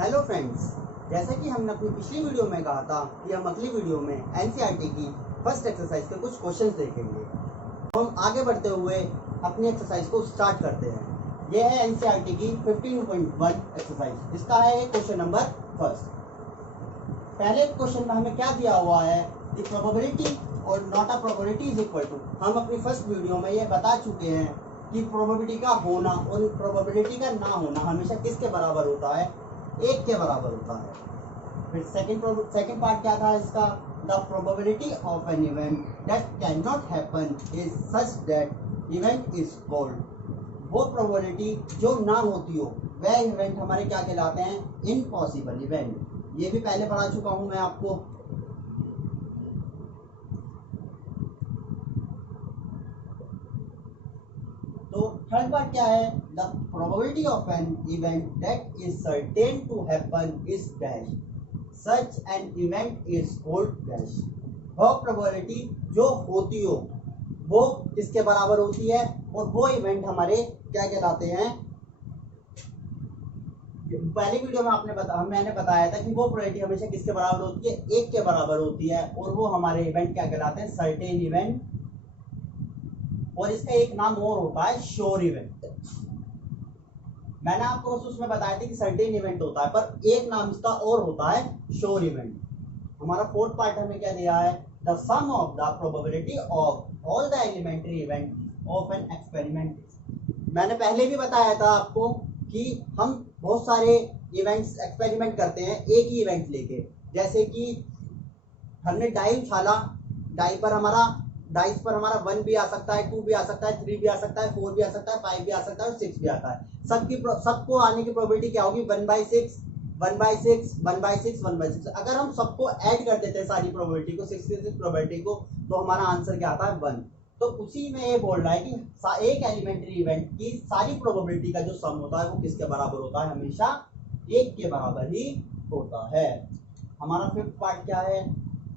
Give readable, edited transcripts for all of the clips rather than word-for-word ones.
Hello friends, जैसा कि हमने अपनी पिछली वीडियो में कहा था कि हम अगली वीडियो में एनसीईआरटी की फर्स्ट एक्सरसाइज के कुछ क्वेश्चंस देखेंगे। तो हम आगे बढ़ते हुए अपनी एक्सरसाइज को स्टार्ट करते हैं। यह है एनसीईआरटी की 15.1 एक्सरसाइज। इसका है क्वेश्चन नंबर फर्स्ट। पहले क्वेश्चन में हमें क्या दिया हुआ है, द प्रोबेबिलिटी और not a probability is equal to. हम अपनी फर्स्ट वीडियो में ये बता चुके हैं कि प्रोबेबिलिटी का होना और प्रोबेबिलिटी का ना होना हमेशा किसके बराबर होता है, एक के बराबर होता है। फिर सेकंड पार्ट क्या था इसका, the probability of an event that can not happen is such that event is called. वो प्रोबेबिलिटी जो ना होती हो वह इवेंट हमारे क्या कहलाते हैं, इम्पॉसिबल इवेंट। ये भी पहले पढ़ा चुका हूं मैं आपको। तो थर्ड पार्ट क्या है, the probability of an event that is certain to happen is dash, such an event is called dash. वो प्रोबेबिलिटी जो होती हो वो किसके बराबर होती है और वो इवेंट हमारे क्या कहलाते हैं। पहली वीडियो में मैंने बताया था कि वो प्रोबेबिलिटी हमेशा किसके बराबर होती है, एक के बराबर होती है, और वो हमारे इवेंट क्या कहलाते हैं, सर्टेन इवेंट। और इसका एक नाम और होता है श्योर इवेंट। मैंने आपको उसमें बताया था कि सर्टेन इवेंट होता है, पर एक नाम इसका और होता है श्योर इवेंट। हमारा फोर्थ पार्ट हमें क्या दिया है, the sum of the probability of all the elementary event of an experiment. मैंने पहले भी बताया था आपको कि हम बहुत सारे इवेंट्स एक्सपेरिमेंट करते हैं एक ही इवेंट लेके। जैसे कि हमने डाई उछाला, डाइस पर हमारा 1 भी आ सकता है, 2 भी आ सकता है, 3 भी आ सकता है, 4 भी आ सकता है, 5 भी आ सकता है और 6 भी आता है। सबको आने की प्रोबेबिलिटी क्या होगी, 1/6, 1/6, 1/6, 1/6। अगर हम सबको ऐड कर देते हैं सारी प्रोबेबिलिटी को, 66 प्रोबेबिलिटी को, तो हमारा आंसर क्या आता है, 1। तो उसी में ये बोल रहा है कि एक एलिमेंट्री इवेंट की सारी प्रोबेबिलिटी का जो सम होता है वो किसके बराबर होता है, हमेशा 1 के बराबर ही होता है। हमारा फिफ्थ पार्ट क्या है,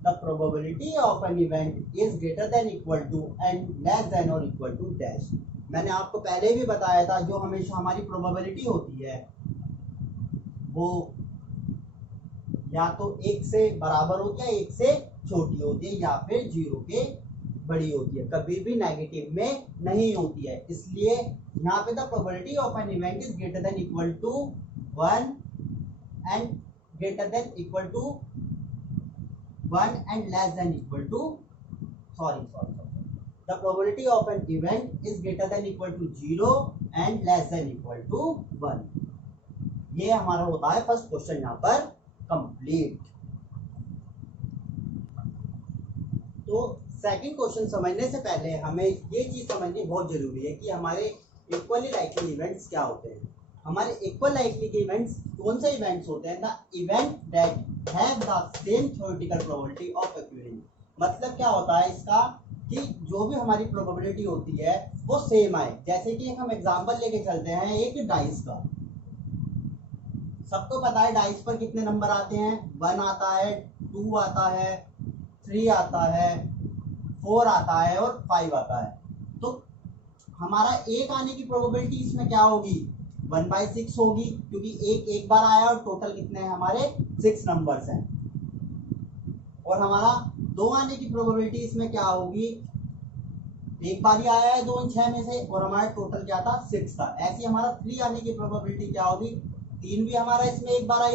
the probability of an event is greater than equal to and less than or equal to dash। मैंने आपको पहले भी बताया था जो हमेशा हमारी प्रोबेबिलिटी होती है वो या तो 1 से बराबर होती है, 1 से छोटी होती है, या फिर 0 के बड़ी होती है, कभी भी नेगेटिव में नहीं होती है। इसलिए यहाँ पे the probability of an event is greater than equal to 1 and greater than equal to 1 and less than equal to the probability of an event is greater than equal to 0 and less than equal to 1। ये हमारा होता है first question यहाँ पर complete. तो second question समझने से पहले हमें ये चीज समझनी बहुत जरूरी है कि हमारे इक्वली लाइकली इवेंट्स क्या होते हैं। हमारे इक्वल लाइकली के इवेंट्स कौन से इवेंट्स होते हैं, the event that have the same theoretical probability of occurring। मतलब क्या होता है इसका कि जो भी हमारी प्रोबेबिलिटी होती है वो सेम आए। जैसे कि एक हम एग्जांपल लेके चलते हैं एक डाइस का। सबको पता है डाइस पर कितने नंबर आते हैं, 1 आता है, 2 आता है, 3 आता है, 4 आता है और 5 आता है। तो हमारा एक आने की प्रोबेबिलिटी इसमें क्या होगी, 1/6 होगी, क्योंकि एक बार आया और टोटल कितने हैं हमारे 6 नंबर्स हैं। और हमारा 2 आने की प्रोबेबिलिटी इसमें क्या होगी, एक बार ही आया है 2 इन 6 में से और हमारा टोटल क्या था, 6 था। ऐसी हमारा 3 आने की प्रोबेबिलिटी क्या होगी, 3 भी हमारा इसमें एक बार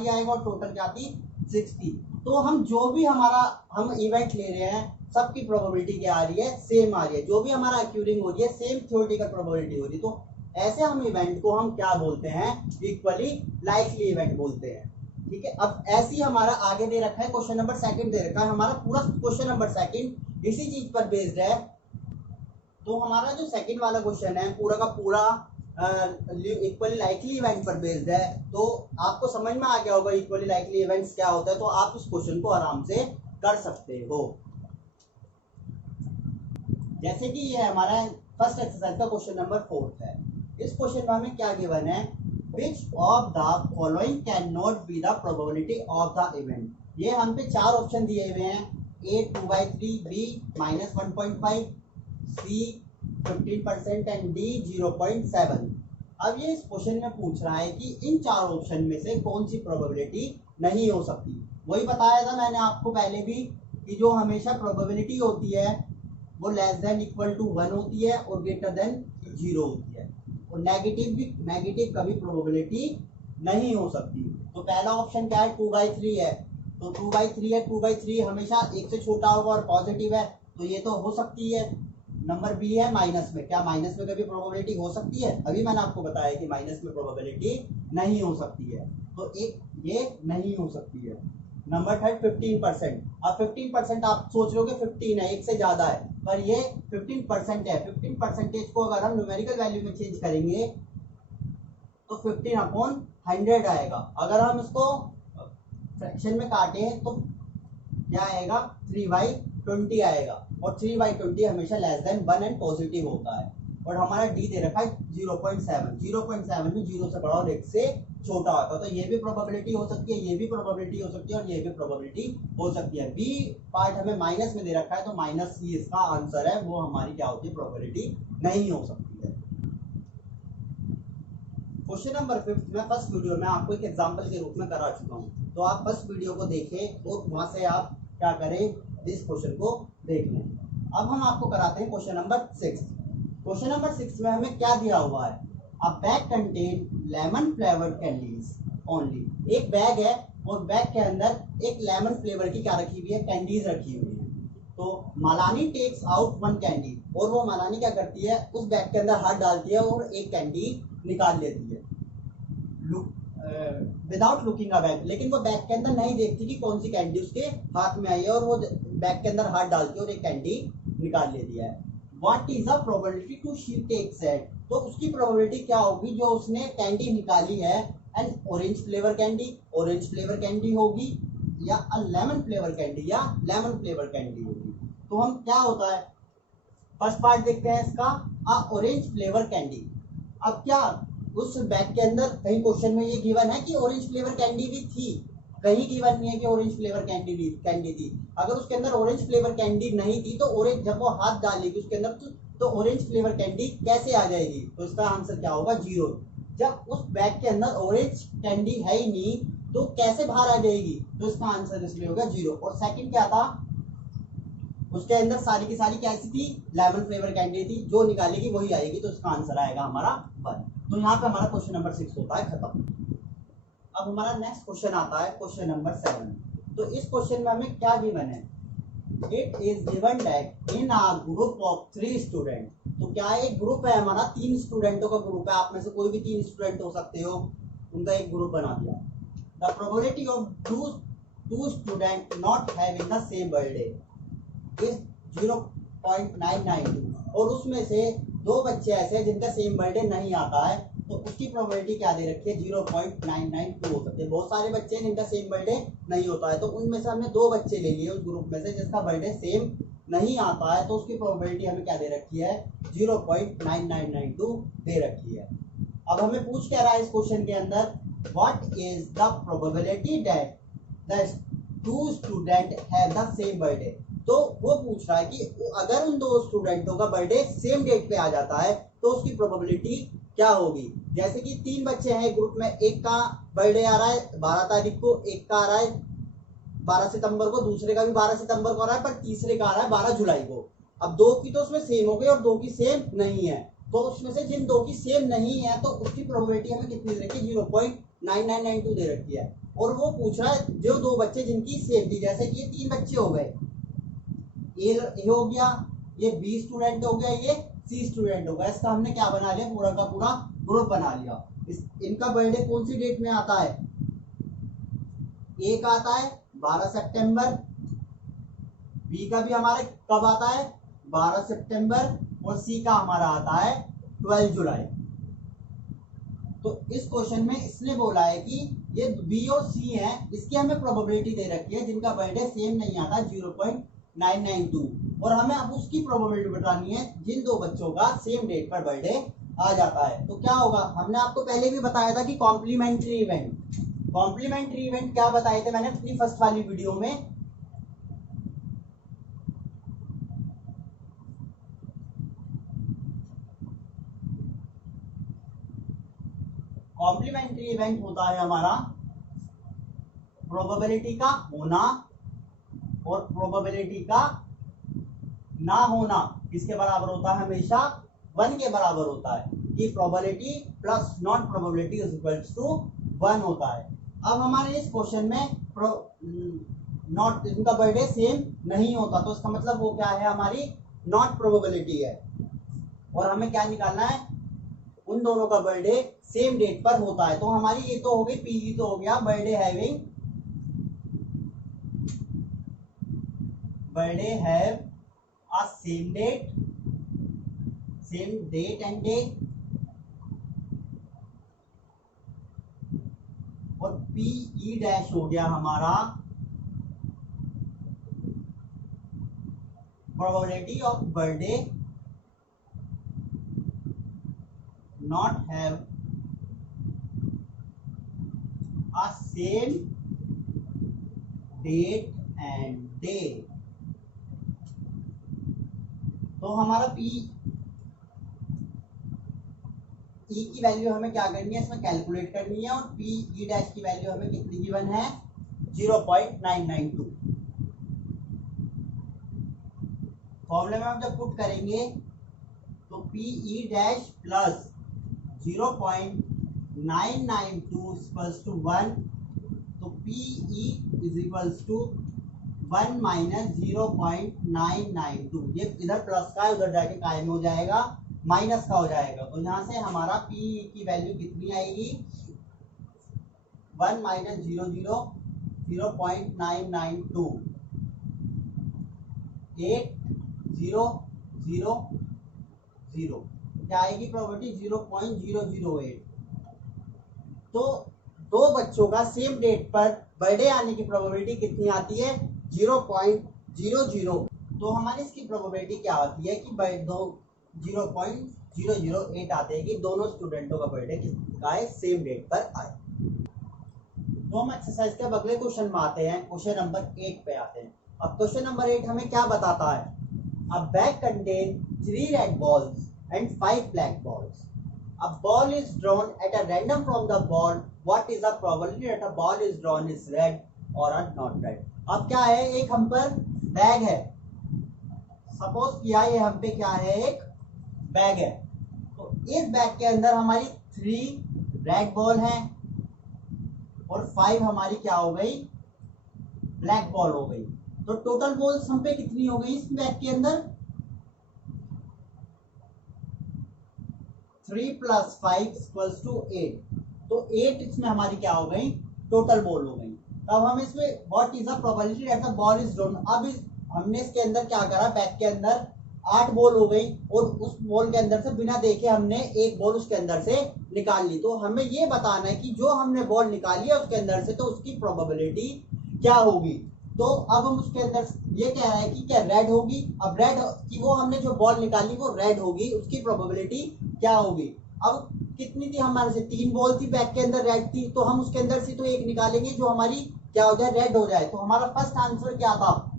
ही आएगा और टोटल क्या थी, 6 थी। तो हम जो भी हम इवेंट ले रहे हैं सबकी प्रोबेबिलिटी क्या आ रही है, सेम आ रही है। जो भी हमारा अक्यूरिंग हो रही है सेम थ्योरेटिकल प्रोबेबिलिटी हो रही है। तो ऐसे हम इवेंट को हम क्या बोलते हैं, इक्वली लाइकली इवेंट बोलते हैं। ठीक है, अब ऐसी हमारा आगे दे रखा है क्वेश्चन नंबर सेकंड दे रखा है। हमारा पूरा क्वेश्चन नंबर सेकंड इसी चीज पर बेस्ड है। तो हमारा जो सेकंड वाला क्वेश्चन है पूरा का पूरा इक्वली लाइकली इवेंट पर बेस्ड है। तो आपको समझ में आ गया होगा इक्वली लाइकली इवेंट्स क्या होता है, तो आप इस क्वेश्चन को आराम से कर सकते हो। जैसे कि ये हमारा फर्स्ट एक्सरसाइज का क्वेश्चन नंबर 4 है। इस क्वेश्चन में हमें क्या गिवन है, which of the following cannot be the probability of the event। ये हम पे 4 ऑप्शन दिए हुए हैं, A 2/3, B -1.5, C 15% and D 0.7। अब ये इस क्वेश्चन में पूछ रहा है कि इन चार ऑप्शन में से कौन सी प्रोबेबिलिटी नहीं हो सकती। वही बताया था मैंने आपको पहले भी कि जो हमेशा प्रोबेबिलिटी होती है वो लेस देन इक्वल टू 1 होती है और ग्रेटर देन 0 होती है, और नेगेटिव कभी प्रोबेबिलिटी नहीं हो सकती। तो पहला ऑप्शन क्या है, 2/3 है, तो 2/3 है, 2/3 हमेशा एक से छोटा होगा और पॉजिटिव है, तो ये तो हो सकती है। नंबर बी है माइनस में, क्या माइनस में कभी प्रोबेबिलिटी हो सकती है? अभी मैंने आपको बताया कि माइनस में प्रोबेबिलिटी नहीं हो सकती है, तो एक ये नहीं हो सकती है। Number third 15%। अब 15% आप सोच रहे हो कि 15 है, एक से ज्यादा है, पर ये 15% है। 15% को अगर हम न्यूमेरिकल वैल्यू में चेंज करेंगे तो 15/100 आएगा। अगर हम इसको फ्रैक्शन में काटे तो क्या आएगा, 3/20 आएगा, और 3/20 हमेशा लेस देन 1 एंड पॉजिटिव होता है। और हमारा डी दे रखा है 0.7, 0.7 में 0 से बड़ा और 1 से छोटा होता है, तो ये भी प्रोबेबिलिटी हो सकती है, ये भी प्रोबेबिलिटी हो सकती है, और ये भी प्रोबेबिलिटी हो सकती है। बी पार्ट हमें माइनस में दे रखा है, तो माइनस सी इसका आंसर है, वो हमारी क्या होती है, प्रोबेबिलिटी नहीं हो सकती है। क्वेश्चन नंबर 5 मैं फर्स्ट वीडियो में आपको एक एग्जांपल के रूप में करा चुका हूँ, तो आप फर्स्ट वीडियो को देखें और वहां से आप क्या करें, इस क्वेश्चन को देख लें। अब हम आपको कराते हैं क्वेश्चन नंबर 6। क्वेश्चन नंबर 6 में हमें क्या दिया हुआ है, अ bag contain lemon flavoured candies only. एक बैग है और बैग के अंदर एक लेमन फ्लेवर की क्या रखी हुई है, कैंडीज रखी हुई है। तो मालानी टेक्स आउट 1 कैंडी, और वो मालानी क्या करती है, उस बैग के अंदर हाथ डालती है और एक कैंडी निकाल लेती है विदाउट लुकिंग अ बैग। लेकिन वो बैग के अंदर नहीं देखती कि कौन सी कैंडी उसके हाथ में आई है, और वो बैग के अंदर हाथ डालती है और एक कैंडी निकाल लेती है। What is the probability to she takes it, तो उसकी प्रोबेबिलिटी क्या होगी जो उसने कैंडी निकाली है, एंड ऑरेंज फ्लेवर कैंडी होगी, या अ लेमन फ्लेवर कैंडी, या लेमन फ्लेवर कैंडी होगी। तो हम क्या होता है, फर्स्ट पार्ट देखते हैं इसका, अ ऑरेंज फ्लेवर कैंडी। अब क्या उस बैग के अंदर कहीं क्वेश्चन में ये गिवन है कि ऑरेंज फ्लेवर कैंडी भी थी? कहीं गिवन नहीं है कि ऑरेंज फ्लेवर कैंडी थी। अगर उसके अंदर ऑरेंज फ्लेवर कैंडी नहीं थी तो ऑरेंज, जब वो हाथ डालेगी उसके अंदर तो ऑरेंज फ्लेवर कैंडी कैसे आ जाएगी? तो इसका आंसर क्या होगा, 0। जब उस बैग के अंदर ऑरेंज कैंडी है ही नहीं तो कैसे बाहर आ जाएगी? तो इसका आंसर इसलिए होगा 0। और सेकंड क्या था, उसके अंदर सारी की सारी कैसी थी, लेमन फ्लेवर कैंडी थी, जो निकालेगी वही आएगी, तो इसका आंसर आएगा हमारा 1। तो यहाँ पे हमारा क्वेश्चन नंबर 6 होता है खत्म। अब हमारा नेक्स्ट क्वेश्चन आता है क्वेश्चन नंबर 7। तो इस क्वेश्चन में हमें क्या गिवन है, it is given that in a group of 3 student. तो क्या एक ग्रुप है हमारा, 3 स्टूडेंटों का ग्रुप है, आप में से कोई भी 3 स्टूडेंट हो सकते हो, उनका एक ग्रुप बना दिया। The probability of two student not having the same birthday is 0.992, और उसमें से 2 बच्चे ऐसे हैं जिनका सेम बर्थडे नहीं आता है, तो उसकी प्रोबेबिलिटी क्या दे रखी है, 0.992 हो सकते हैं। बहुत सारे बच्चे हैं जिनका सेम बर्थडे नहीं होता है, तो उनमें से हमने 2 बच्चे ले लिए उस ग्रुप में से जिसका बर्थडे सेम नहीं आता है, तो उसकी प्रोबेबिलिटी हमें क्या दे रखी है, 0.9992 दे रखी है। अब हमें पूछ क्या रहा है इस क्वेश्चन के अंदर, what is the probability that the 2 student have the same birthday. तो वो पूछ रहा है कि अगर उन 2 स्टूडेंटों का बर्थडे सेम डेट पे आ जाता है तो उसकी प्रोबेबिलिटी क्या होगी। जैसे कि 3 बच्चे हैं ग्रुप में, एक का बर्थडे आ रहा है 12 तारीख को, एक का आ रहा है 12 सितंबर को, दूसरे का भी 12 सितंबर को आ रहा है, पर तीसरे का आ रहा है 12 जुलाई को। अब 2 की तो उसमें सेम हो गई और 2 की सेम नहीं है, तो उसमें से जिन 2 की सेम नहीं है तो उसकी प्रोबेबिलिटी हमें कितनी दे रखी है, 0.9992 दे रखी है। और वो पूछ रहा है जो 2 बच्चे जिनकी सेम थी, जैसे कि ये 3 बच्चे हो गए, ए हो गया, ये बी स्टूडेंट हो गया, ये सी स्टूडेंट हो गया, इसका हमने क्या बना लिया, पूरा का पूरा ग्रुप बना लिया। इनका बर्थडे कौन सी डेट में आता है, ए का आता है 12 सितंबर, बी का भी हमारे कब आता है 12 सितंबर, और सी का हमारा आता है 12 जुलाई। तो इस क्वेश्चन में इसने बोला है कि ये बी और सी है, इसकी हमें प्रोबेबिलिटी दे रखी है जिनका बर्थडे सेम नहीं आता, 0.992, और हमें अब उसकी प्रोबेबिलिटी बतानी है जिन 2 बच्चों का सेम डेट पर बर्थडे आ जाता है। तो क्या होगा, हमने आपको पहले भी बताया था कि कॉम्प्लीमेंट्री इवेंट क्या बताए थे मैंने अपनी फर्स्ट वाली वीडियो में, कॉम्प्लीमेंट्री इवेंट होता है हमारा प्रोबेबिलिटी का होना और प्रोबेबिलिटी का ना होना किसके बराबर होता है, हमेशा 1 के बराबर होता है, कि probability plus not probability is equals to 1 होता है। अब हमारे इस क्वेश्चन में नॉट इनका बर्थडे सेम नहीं होता, तो इसका मतलब वो क्या है, हमारी नॉट प्रोबेबिलिटी है, और हमें क्या निकालना है, उन दोनों का बर्थडे सेम डेट पर होता है। तो हमारी ये तो हो गई, पीजी तो हो गया birthday have a same date and day, और पीई डैश हो गया हमारा probability of birthday not have a same date and day। तो हमारा P E की वैल्यू हमें क्या करनी है, इसमें कैलकुलेट करनी है, और P E डैश की वैल्यू हमें कितनी गिवन है, 0.992। फॉर्मूले में हम जब पुट करेंगे तो P E dash plus 0.992 equals to 1, तो PE is equals to 1 minus 0.992। ये इधर प्लस का है, उधर जाके कायम हो जाएगा, माइनस का हो जाएगा, तो यहाँ से हमारा PE की वैल्यू कितनी आएगी, 1 माइनस 0.992 8000 क्या आएगी प्रोबेबिलिटी, 0.008। तो दो बच्चों का सेम डेट पर बर्थडे आने की प्रोबेबिलिटी कितनी आती है, 0.00। तो हमारी इसकी प्रोबेबिलिटी क्या आती है कि 0.008 आते हैं कि दोनों स्टूडेंटों का बर्थडे किसका है, सेम डेट पर आए। तो हम एक्सरसाइज के अगले क्वेश्चन में आते हैं, क्वेश्चन नंबर 8 पे आते हैं। अब क्वेश्चन नंबर 8 हमें क्या बताता है, अ bag contain 3 red balls and 5 black balls. A ball is drawn at a random from the board. What is the probability that a ball is drawn is red or not red? अब क्या है, एक हम पर bag है, suppose किया ये हम पे क्या है, एक बैग है, तो इस बैग के अंदर हमारी 3 रेड बॉल है और 5 हमारी क्या हो गई, ब्लैक बॉल हो गई। तो टोटल बॉल्स हम पे कितनी हो गई इस बैग के अंदर, 3 + 5 = 8। तो 8 इसमें हमारी क्या हो गई, टोटल बॉल हो गई। तब हम इसमें what is the probability that the ball is drawn, अब हमने इसके अंदर क्या करा, बैग के अंदर 8 बॉल हो गई, और उस बॉल के अंदर से बिना देखे हमने एक बॉल उसके अंदर से निकाल ली। तो हमें ये बताना है कि जो हमने बॉल निकाली है उसके अंदर से, तो उसकी प्रोबेबिलिटी क्या होगी। तो अब हम उसके अंदर ये कह रहा है कि क्या रेड होगी। अब रेड की वो हमने जो बॉल निकाली वो रेड होगी, उसकी प्रोबेबिलिटी क्या होगी। अब कितनी थी हमारे से, 3 बॉल थी बैग के अंदर रेड थी, तो हम उसके अंदर से तो एक निकालेंगे जो हमारी क्या हो जाए, रेड हो जाए। तो हमारा फर्स्ट आंसर क्या था,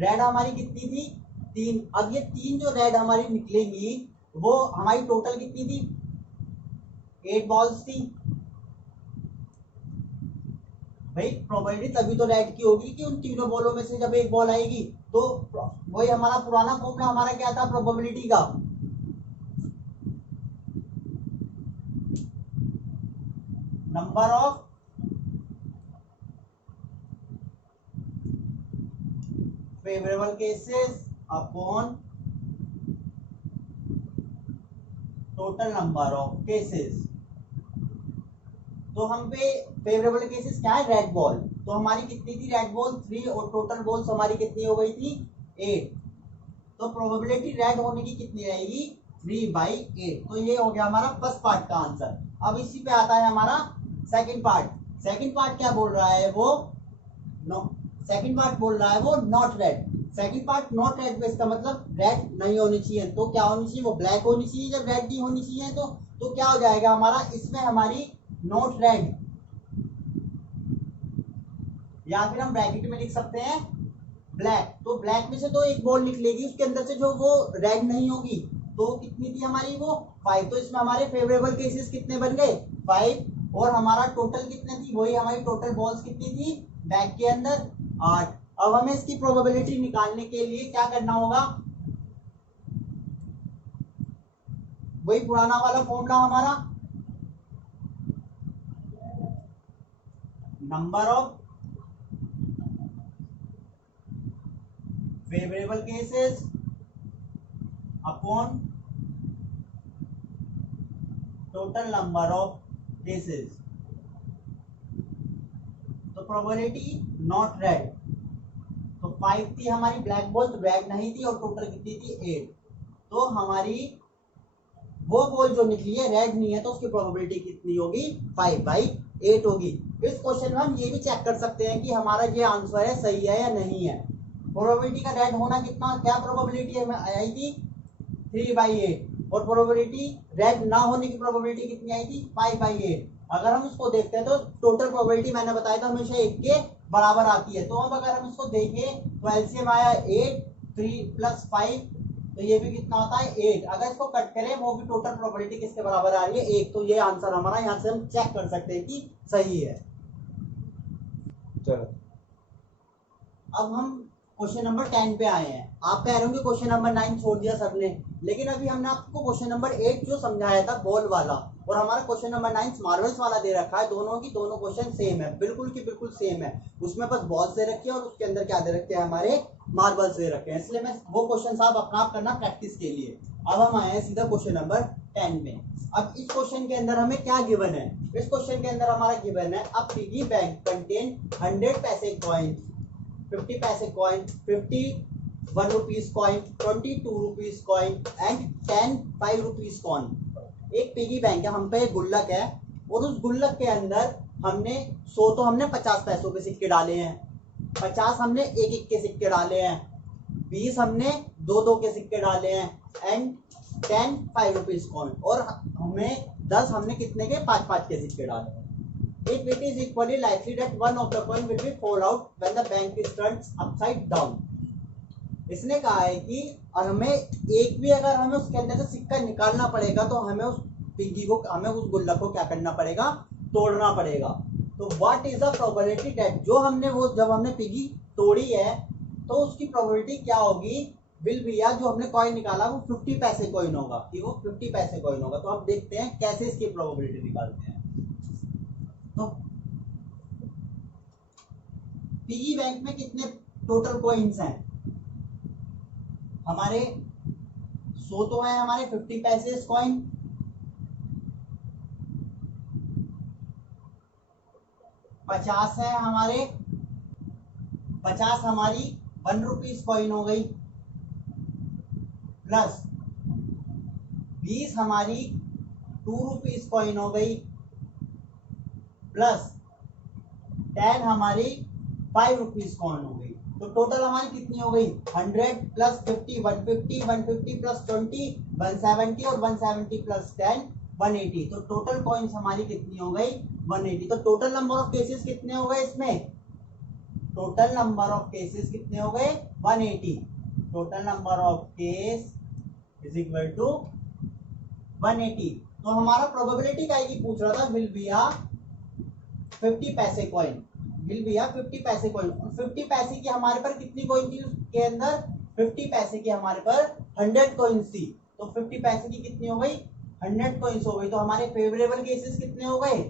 रेड हमारी कितनी थी, 3। अब ये 3 जो रेड हमारी निकलेंगी वो हमारी टोटल कितनी थी, 8 बॉल्स थी। भाई प्रोबेबिलिटी तभी तो रेड की होगी कि उन तीनों बॉलों में से जब एक बॉल आएगी। तो वही हमारा पुराना फॉर्मूला हमारा क्या था प्रोबेबिलिटी का, number of favourable cases upon total number of cases. तो हम पे फेवरेबल केसेस क्या है, रेड बॉल। तो हमारी कितनी थी रेड बॉल, 3, और टोटल बॉल्स हमारी कितनी हो गई थी, 8। तो प्रोबेबिलिटी रेड होने की कितनी रहेगी, 3/8। तो ये हो गया हमारा फर्स्ट पार्ट का आंसर। अब इसी पे आता है हमारा सेकंड पार्ट। सेकंड पार्ट क्या बोल रहा है वो, सेकंड पार्ट बोल रहा है वो not red. Second part not red, इसका मतलब रेड नहीं होनी चाहिए। तो क्या होनी चाहिए, वो ब्लैक होनी चाहिए। जब रेड नहीं होनी चाहिए तो क्या हो जाएगा हमारा, इसमें हमारी नॉट रेड, या फिर हम ब्रैकेट में लिख सकते हैं ब्लैक। तो ब्लैक में से तो एक बॉल निकलेगी उसके अंदर से जो वो रेड नहीं होगी, तो कितनी थी हमारी वो 5, तो इसमें हमारे फेवरेबल केसेस कितने बन गए 5, और हमारा टोटल कितने थी, वही हमारी टोटल बॉल्स कितनी थी बैग के अंदर 8। अब हमें इसकी प्रोबेबिलिटी निकालने के लिए क्या करना होगा, वही पुराना वाला फॉर्मूला हमारा, number of favourable cases upon total number of cases. तो प्रोबेबिलिटी नॉट रेड, तो 5 थी हमारी ब्लैक बॉल, तो रेड नहीं थी, और टोटल कितनी थी 8। तो हमारी वो बॉल जो निकली है रेड नहीं है, तो उसकी प्रोबेबिलिटी कितनी होगी 5/8 होगी। इस क्वेश्चन में हम ये भी चेक कर सकते हैं कि हमारा ये आंसर है सही है या नहीं है। प्रोबेबिलिटी का रेड होना कितना, क्या प्रोबेबिलिटी हमें आई थी 3/8, और प्रोबेबिलिटी रेड ना होने की प्रोबेबिलिटी कितनी आई थी 5/8। अगर हम इसको देखते हैं तो टोटल प्रोबेबिलिटी मैंने बताया था हमेशा 1 के बराबर आती है। तो अब अगर हम इसको देखें तो एलसीएम आया 8, 3 + 5, तो ये भी कितना होता है 8। अगर इसको कट करें वो भी टोटल प्रोबेबिलिटी किसके बराबर आ रही है 1, तो ये आंसर हमारा यहाँ से हम चेक कर सकते हैं कि सही है। चलो अब हम क्वेश्चन नंबर 10 पे आए हैं। आप कह रहे होंगे क्वेश्चन नंबर 9 छोड़ दिया सर ने, लेकिन अभी हमने आपको क्वेश्चन नंबर 8 जो समझाया था बॉल वाला, और हमारा क्वेश्चन नंबर 9 मार्बल्स वाला दे रखा है, दोनों की दोनों क्वेश्चन सेम है, बिल्कुल की बिल्कुल सेम है। उसमें बस बॉल्स दे रखी है और उसके अंदर क्या दे रखे हैं हमारे मार्बल्स दे रखे हैं, इसलिए मैं वो क्वेश्चन आप अपना आप करना प्रैक्टिस के लिए। अब हम आए हैं सीधा क्वेश्चन नंबर 10 में। अब इस क्वेश्चन के अंदर हमें क्या गिवन है, इस क्वेश्चन के अंदर हमारा गिवन है अ पिगी बैंक कंटेन 100 पैसे कॉइन, 50 पैसे coin, 51 rupees coin, 22 rupees coin and 10 5 rupees coin. एक पिगी बैंक है, हम पे एक गुल्लक है, और उस गुल्लक के अंदर हमने 100 तो हमने 50 पैसों के सिक्के डाले हैं, 50 हमने 1-1 के सिक्के डाले हैं, 20 हमने 2-2 के सिक्के डाले हैं एंड 10 5 रुपीज कॉइन, और हमें 10 हमने कितने के 5-5 के सिक्के डाले हैं। If it is equally likely that one of the coin will be fall out when the bank is turned upside down. इसने कहा है कि हमें एक भी अगर हमें उसके अंदर से सिक्का निकालना पड़ेगा तो हमें उस पिगी को, हमें उस गुल्लक को क्या करना पड़ेगा, तोड़ना पड़ेगा। तो what is the probability that, जो हमने वो जब हमने पिगी तोड़ी है तो उसकी प्रोबेबिलिटी क्या होगी, विल बी, या जो हमने कॉइन निकाला वो 50 पैसे कॉइन होगा, कि वो 50 पैसे कॉइन होगा। तो हम देखते हैं कैसे इसकी प्रोबेबिलिटी निकालते हैं। तो पिगी बैंक में कितने टोटल कॉइन्स हैं हमारे, 100 तो है हमारे 50 पैसे कॉइन, 50 है हमारे, 50 हमारी 1 रुपीज कॉइन हो गई, प्लस 20 हमारी 2 रुपीज कॉइन हो गई, प्लस 10 हमारी 5 रुपीज कॉइन हो गई। तो टोटल हमारी कितनी हो गई 100 प्लस 50 150, 150 प्लस 20 170, और 170 प्लस 10 180। तो टोटल कॉइन्स हमारी कितनी हो गई 180। तो टोटल नंबर ऑफ केसेस कितने हो गए इसमें, टोटल नंबर ऑफ केसेस कितने हो गए 180। Total number of case is equal to 180। तो हमारा प्रोबेबिलिटी का ही पूछ रहा था, विल बी आ 50 पैसे कॉइन, विल बी आ 50 पैसे कॉइन। 50 पैसे की हमारे पर कितनी कॉइन थी उसके अंदर, 50 पैसे की हमारे पर 100 कॉइन्स थी। तो 50 पैसे की कितनी हो गई 100 कॉइन्स हो गई। तो हमारे फेवरेबल केसेस कितने हो गए,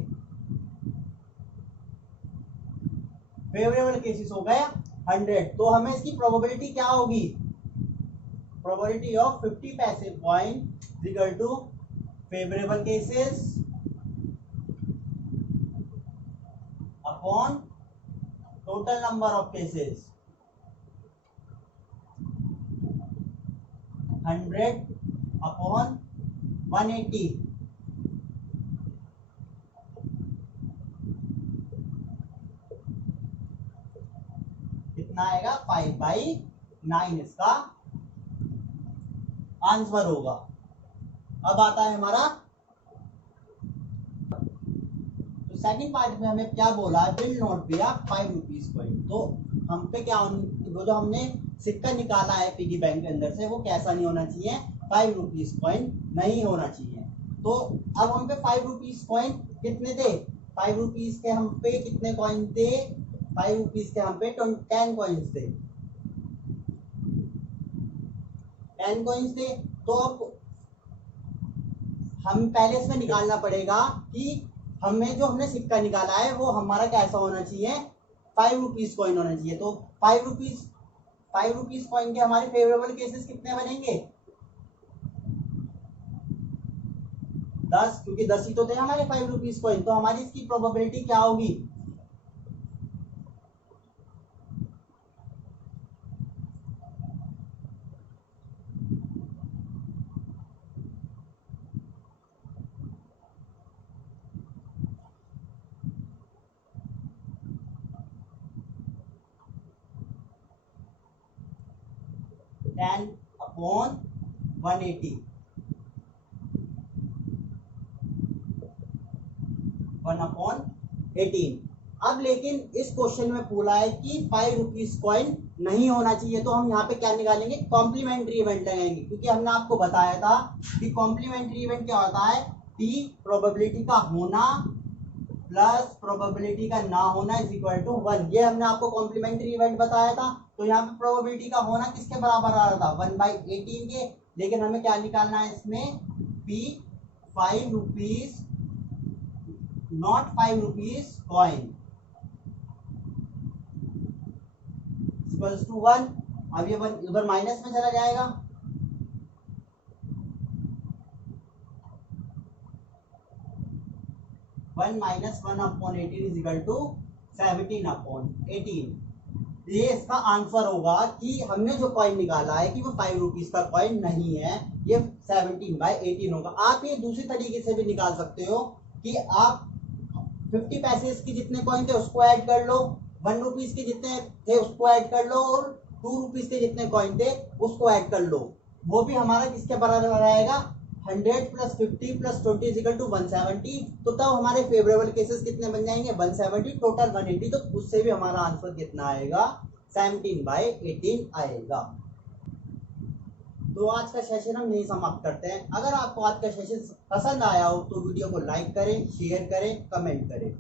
फेवरेबल केसेस हो गए 100। तो हमें इसकी प्रोबेबिलिटी क्या होगी, प्रोबेबिलिटी ऑफ 50 पैसे coin equal to favourable cases upon total number of cases, 100 upon 180। कितना आएगा 5/9 इसका आंसर होगा। अब आता है हमारा, तो सेकंड पार्ट में हमें क्या बोला, will not be a 5 rupees coin. तो हम पे क्या, वो जो हमने सिक्का निकाला है पिगी बैंक के अंदर से वो कैसा नहीं होना चाहिए ₹5 कॉइन नहीं होना चाहिए। तो अब हम पे ₹5 कॉइन कितने थे, ₹5 के हम पे कितने कॉइन थे, ₹5 के हम पे 10 कॉइन्स थे, 10 कॉइन्स थे। तो अब हम पहले इसमें निकालना पड़ेगा कि हमें जो हमने सिक्का निकाला है वो हमारा कैसा होना चाहिए, ₹5 कॉइन होना चाहिए। तो ₹5 कॉइन के हमारे फेवरेबल केसेस कितने बनेंगे, 10, क्योंकि 10 ही तो थे हमारे ₹5 कॉइन। तो हमारी इसकी प्रोबेबिलिटी क्या होगी, टेन अपॉन 180, 1/18। अब लेकिन इस क्वेश्चन में पूछा है कि ₹5 कॉइन नहीं होना चाहिए, तो हम यहाँ पे क्या निकालेंगे, कॉम्प्लीमेंट्री इवेंट लगाएंगे, क्योंकि हमने आपको बताया था कि कॉम्प्लीमेंट्री इवेंट क्या होता है, P प्रोबेबिलिटी का होना प्लस प्रोबेबिलिटी का ना होना इज इक्वल टू 1। ये हमने आपको कॉम्प्लीमेंट्री इवेंट बताया था। तो यहाँ पे प्रोबेबिलिटी का होना किसके बराबर आ रहा था, 1/18 के। लेकिन हमें क्या निकालना है इसमें, P ₹5 not ₹5 coin equals to 1। अब ये 1 उधर माइनस में चला जाएगा, (1 - 1/18 इज इक्वल टू 17/18। ये इसका आंसर होगा कि हमने जो कॉइन निकाला है कि वो ₹5 का कॉइन नहीं है, ये 17/18 होगा। आप ये दूसरी तरीके से भी निकाल सकते हो कि आप 50 पैसे के जितने कॉइन थे उसको ऐड कर लो, ₹1 के जितने थे उसको ऐड कर लो, और ₹2 के जितने कॉइन थे उसको ऐड कर लो। वो भी हमारा किसके बराबर आएगा, 100 + 50 + 20 इज इक्वल टू 170। तो तब हमारे फेवरेबल केसेस कितने बन जाएंगे, 170, टोटल 180। तो उससे भी हमारा आंसर कितना आएगा, 17/18 आएगा। तो आज का सेशन हम यही समाप्त करते हैं। अगर आपको आज का सेशन पसंद आया हो तो वीडियो को लाइक करें, शेयर करें, कमेंट करें।